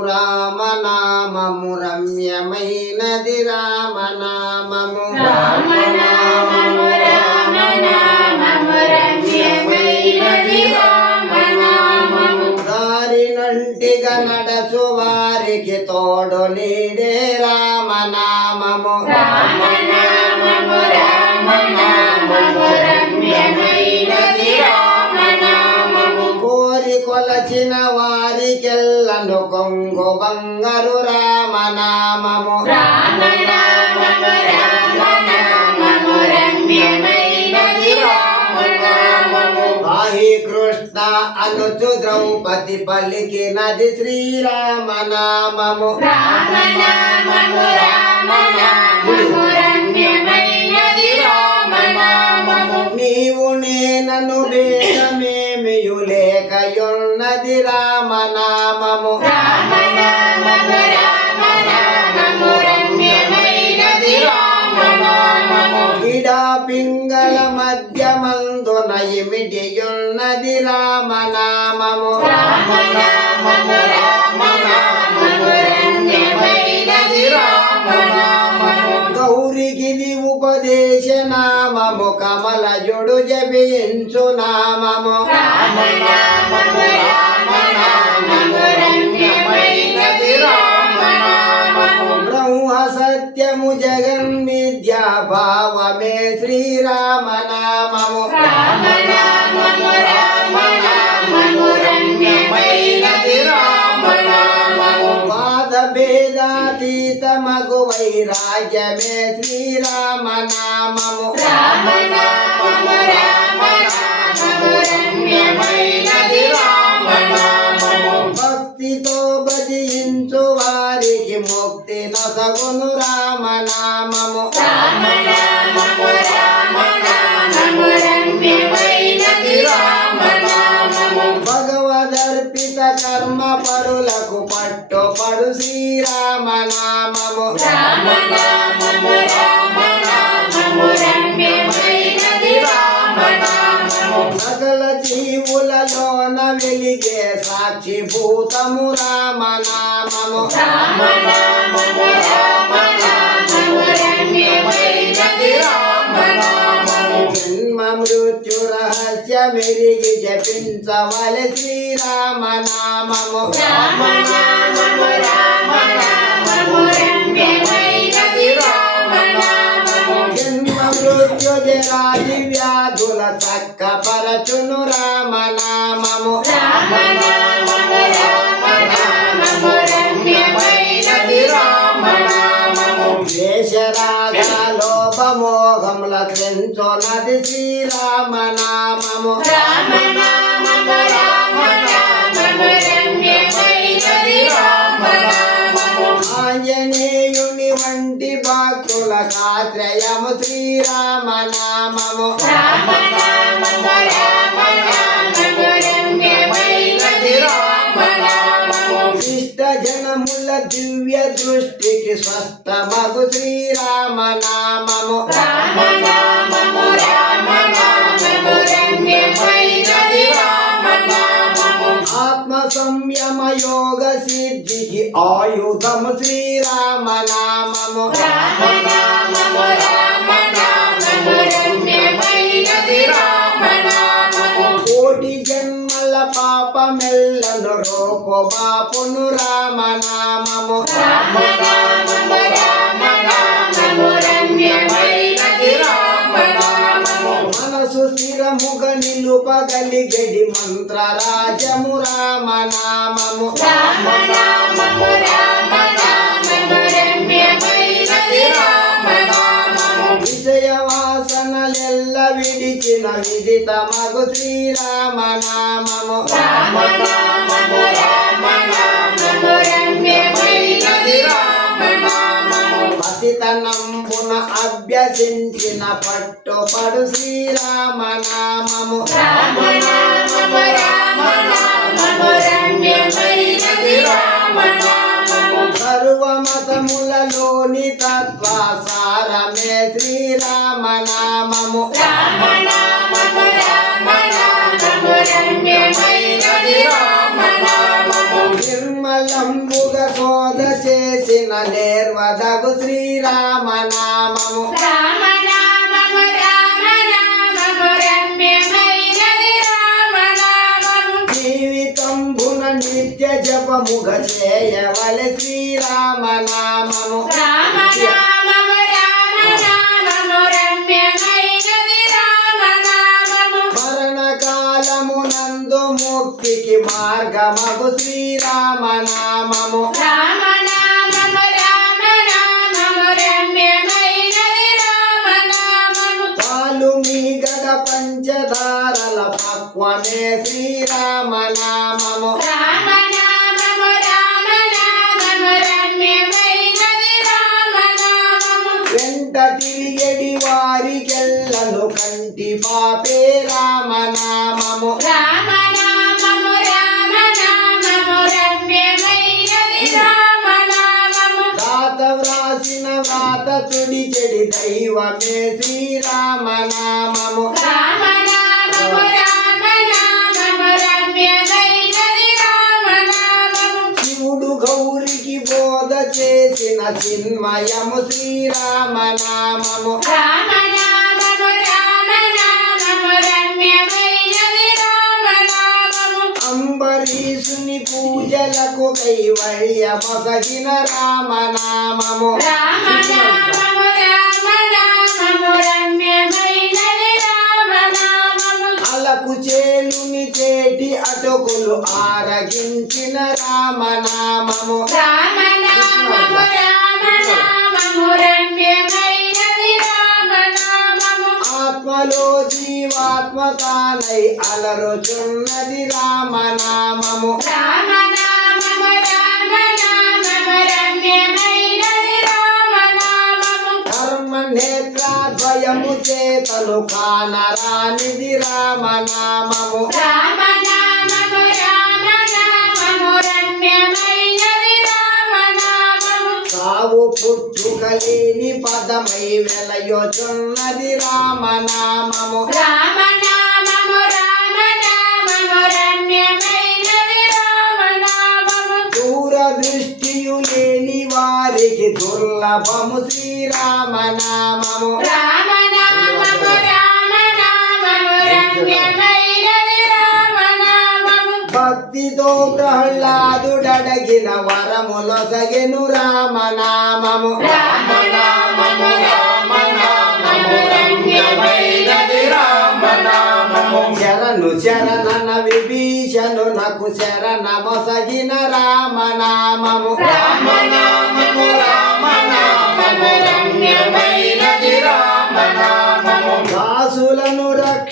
రామనామము రామనామము. రామనామము రమ్యమైనది రామనామము. దారి నుంటిగా నడచు వారికి తోడు నీడే రామనామము. రామనామము రమ్యమైనది రామనామము కోరి కొలచిన వారికెల్లను కొంగు బంగారు రామనామము. వాహి కృష్ణ అనుచు ద్రౌపది పలికినది శ్రీరామనామము. రామనామము రామనామము నీవు నేనను భేదమేమియు లేకయున్నది రామనామము. రామనామము. రామనామము. రమ్యమైనది రామనామము. ఇడా పింగళ మధ్యమందున ఇమిడియున్నది రామనామము. రామనామము. రామనామము. రమ్యమైనది రామనామము. గౌరిగిది ఉపదేశ నామము. కమలజుడు జపించు నామము. రామనామము. రామనామము రమ్యమైనది రామనామము బ్రహ్మ సత్యము జగన్మిథ్యా భావమే శ్రీరామనామము. రామనామము రామనామము రమ్యమైనది రామనామము వాద భేదాతీతమగు వైరాగ్యమే శ్రీరామనామము రామనామము రామనామము. నొసగును రామనామము. రామనామము రామనామము రమ్యమైనది రామనామము భగవదర్పిత కర్మ పరులకు పట్టుపడు శ్రీరామనామము. రామనామము రామనామము రమ్యమైనది రామనామము సకల జీవులలోన వెలిగే సాక్షి భూతము రామనామము. రామనామము రామనామము రమ్యమైనది రామనామము జన్మ మృత్యు రహస్య మెరిగి జపించవలె శ్రీరామనామము. రామనామము రామ జరాది వ్యాధుల చక్క పరచును రామనామము. రామనామము రామనామము రమ్యమైనది రామనామము. దేశరాగలోపమోహముల క్రించునది శ్రీరామనామము. రామనామము ఇష్ట జనముల దివ్య దృష్టికి స్వస్థమగు శ్రీరామనామము రామనామము రామనామము రమ్యమైనది రామనామము ఆత్మ సంయమ యోగ సిద్ధికి ఆయుధము శ్రీరామనామము రామనామము రామనామము పాపమెల్లను రూపు బాపును రామనామము. రామనామము రామనామము రమ్యమైనది రామనామము. మనసు స్థిరముగ నిలుపగలిగడి మంత్రరాజము రామనామము. రామనామము రామనామము రమ్యమైనది రామనామము. విజయ వాసనలెల్ల విడిచిన విదిత మగు శ్రీరామనామము. రామనామము రామనామము అభ్యసించిన పట్టుపడు శ్రీరామనామము. రామనామము రామనామము రమ్యమైనది రామనామము సర్వమతములలోని తత్వసారమే శ్రీరామనామము. రామనామము రామనామము రమ్యమైనది చేసిన నేర్వదగు శ్రీరామ జపముగ చేయవలె శ్రీరామనామము. రామ నామము రామ నామము రమ్యమైనది రామ నామము ముక్తికి మార్గమగు రామ నామము రామ నామము రమ్యమైనది రామ నామము మీ గద పంచదారల పక్వమే శ్రీరామనామము. రామ నామము కంటి పాపే రామనామము. రామ నామము రామ నామము రమ్యమైనది రామ నామము దాత వ్రాసిన వాత తుడి చెడి దైవమే శ్రీరామనామము. రామ నామము రామ నామము రమ్యమైనది నామము శివుడు గౌరికి బోధ చేసిన చిన్మయము శ్రీరామనామము. రామ పూజలకు కైవల్య మసగిన రామనామము రామ నామము రమ్యమైనది అలకు చేలుని చేటి అటుకులు ఆరగించిన రామనామము రామ నామము రమ్యమైనది ఆత్మలో జీవాత్మ తానై అలరుచున్నది రామనామము రామ చేతను కానరానిది రామనామము. రామ నామము రామ నామము రమ్యమైనది రామ నామము సావు పుట్టుక లేని పదమై వెలయొచున్నది రామనామము. రామ నామము రామ నామము రమ్యమైనది రామ నామము దూరదృష్టియు లేని వారికి దుర్లభము శ్రీరామనామము రామ భక్తితో ప్రహ్లాదుడగిన వరములొసగెను రామనామము. రామ నామము రామ నామము రమ్యమైనది రామ నామము శరణు శరణన విభీషణు నకు శరణమొసగిన రామనామము. రామ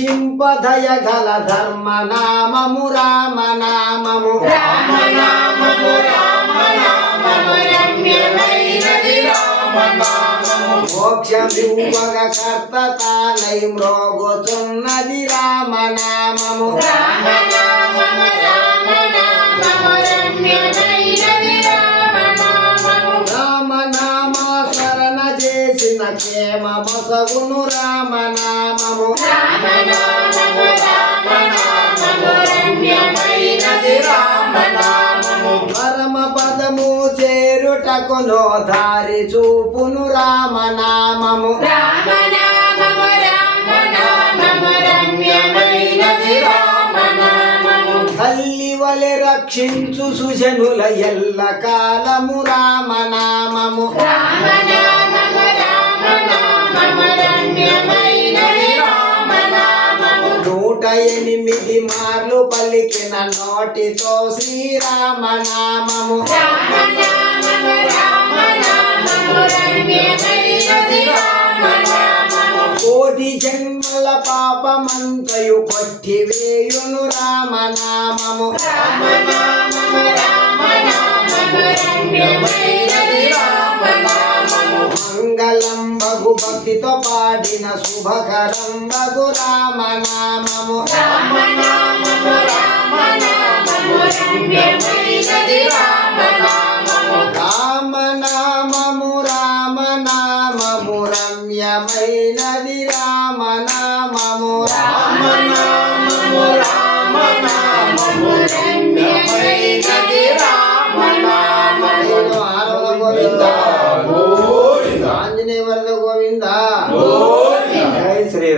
దాసులను రక్షింపదయ గల ధర్మనామము రామనామము రామ నామము రామ నామము రమ్యమైనది రామ నామము మోక్షమివ్వగ కర్త తానై మ్రోగుతున్నది రామనామము. రామ నామము రామనామము రామ నామము రామ నామము రమ్యమైనది రామ నామము పరమ పదము చేరుటకును దారి చూపును రామనామము. రామ నామము రామ నామము రమ్యమైనది రామ నామము తల్లి వలె రక్షించు సుజనుల ఎల్ల కాలము రామనామము రామ నూట ఎనిమిది మార్లు పలికిన నోటితో శ్రీరామనామము. కోటి జన్మల పాపమంతయు కొట్టివేయును రామనామము. రామ నామము రామ నామము రమ్యమైనది రామ నామము మంగళం బగు భక్తితో పాడిన శుభకరం. బగు రామనామము. రామనామము రామనామము రమ్యమైనది రామనామము. రామనామము రామనామము